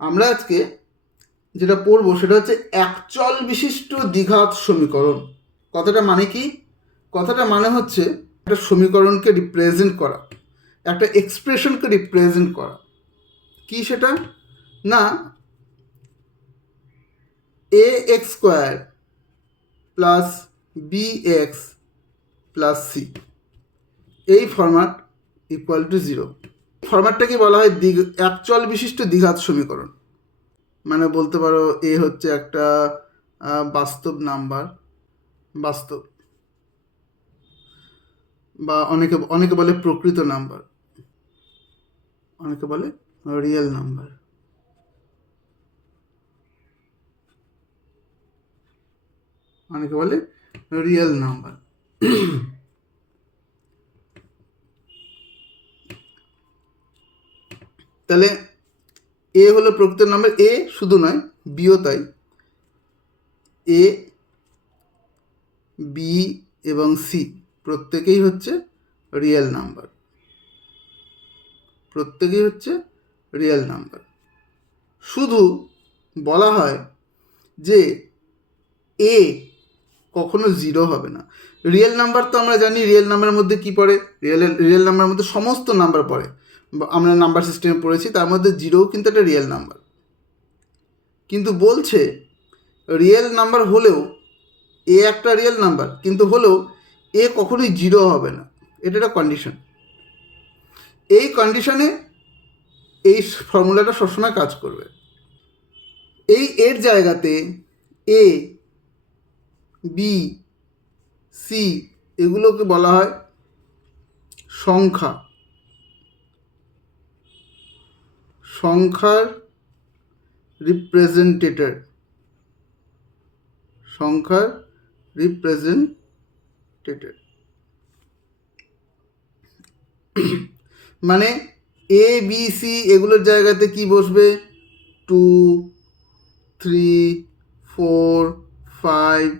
আমরা আজকে যেটা পড়বো সেটা হচ্ছে একচল বিশিষ্ট দ্বিঘাত সমীকরণ। কথাটা মানে কি? কথাটা মানে হচ্ছে একটা সমীকরণকে রিপ্রেজেন্ট করা, একটা এক্সপ্রেশনকে রিপ্রেজেন্ট করা। কি সেটা? না, a x square plus b x plus c, এই ফরম্যাট ইকুয়াল টু 0। ফরম্যাটটাকে বলা হয় একচল বিশিষ্ট দ্বিঘাত সমীকরণ। মানে বলতে পারো এ হচ্ছে একটা বাস্তব নাম্বার, বাস্তব, বা অনেকে অনেকে বলে প্রকৃত নাম্বার, অনেকে বলে রিয়েল নাম্বার। অনেকে বলে রিয়েল নাম্বার। তাহলে এ হলো প্রকৃত নাম্বার, এ শুধু নয় বিও তাই। এ, বি এবং সি প্রত্যেকেই হচ্ছে রিয়েল নাম্বার, প্রত্যেকেই হচ্ছে রিয়েল নাম্বার। শুধু বলা হয় যে এ কখনো 0 হবে না। রিয়েল নাম্বার তো আমরা জানি, রিয়েল নাম্বারের মধ্যে কি পড়ে? রিয়েল নাম্বারের মধ্যে সমস্ত নাম্বার পড়ে। আমরা নাম্বার সিস্টেমে পড়েছি, তার মধ্যে 0ও কিন্তু একটা রিয়েল নাম্বার। কিন্তু বলছে রিয়েল নাম্বার হলেও এ একটা রিয়েল নাম্বার, কিন্তু হলেও এ কখনোই 0 হবে না। এটা একটা কন্ডিশন। এই কন্ডিশনে এই ফর্মুলাটা সবসময় কাজ করবে। এই এর জায়গাতে এ, বি, সি এগুলোকে বলা হয় সংখ্যা, সংখ্যার রিপ্রেজেন্টেটর, সংখ্যার রিপ্রেজেন্টেটর। মানে এ, বি, সি এগুলোর জায়গাতে কি বসবে? 2, 3, 4, 5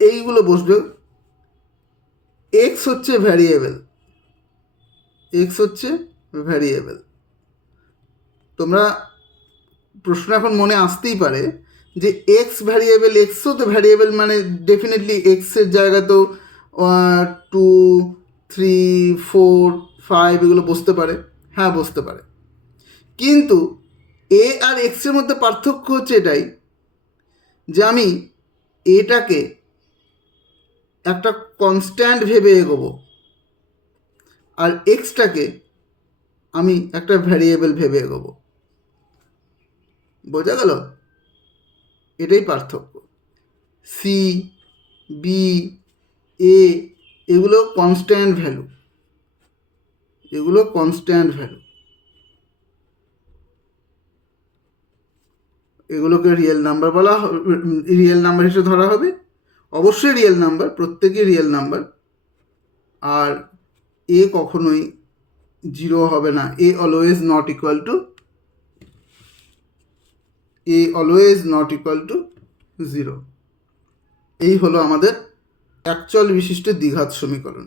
এইগুলো বসবে। এক্স হচ্ছে ভ্যারিয়েবল, এক্স হচ্ছে ভ্যারিয়েবল। তোমরা প্রশ্ন এখন মনে আসতেই পারে যে এক্স ভ্যারিয়েবল, এক্সও তো ভ্যারিয়েবল, মানে ডেফিনেটলি এক্সের জায়গাতেও 2, 3, 4, 5 এগুলো বসতে পারে। হ্যাঁ, বসতে পারে। কিন্তু এ আর এক্সের মধ্যে পার্থক্য হচ্ছে এটাই যে আমি এটাকে একটা কনস্ট্যান্ট ভেবে এগোবো, আর এক্সটাকে আমি একটা ভ্যারিয়েবল ভেবে এগোবো। বোঝা গেল? এটাই পার্থক্য। সি, বি, এ এগুলো কনস্ট্যান্ট ভ্যালু, এগুলো কনস্ট্যান্ট ভ্যালু, এগুলোকে রিয়েল নাম্বার বলা, রিয়েল নাম্বার হিসেবে ধরা হবে। অবশ্যই রিয়েল নাম্বার, প্রত্যেকই রিয়েল নাম্বার। আর এ কখনোই 0 হবে না। A always not equal to, a always not equal to 0। এই হলো আমাদের একচল বিশিষ্ট দ্বিঘাত সমীকরণ।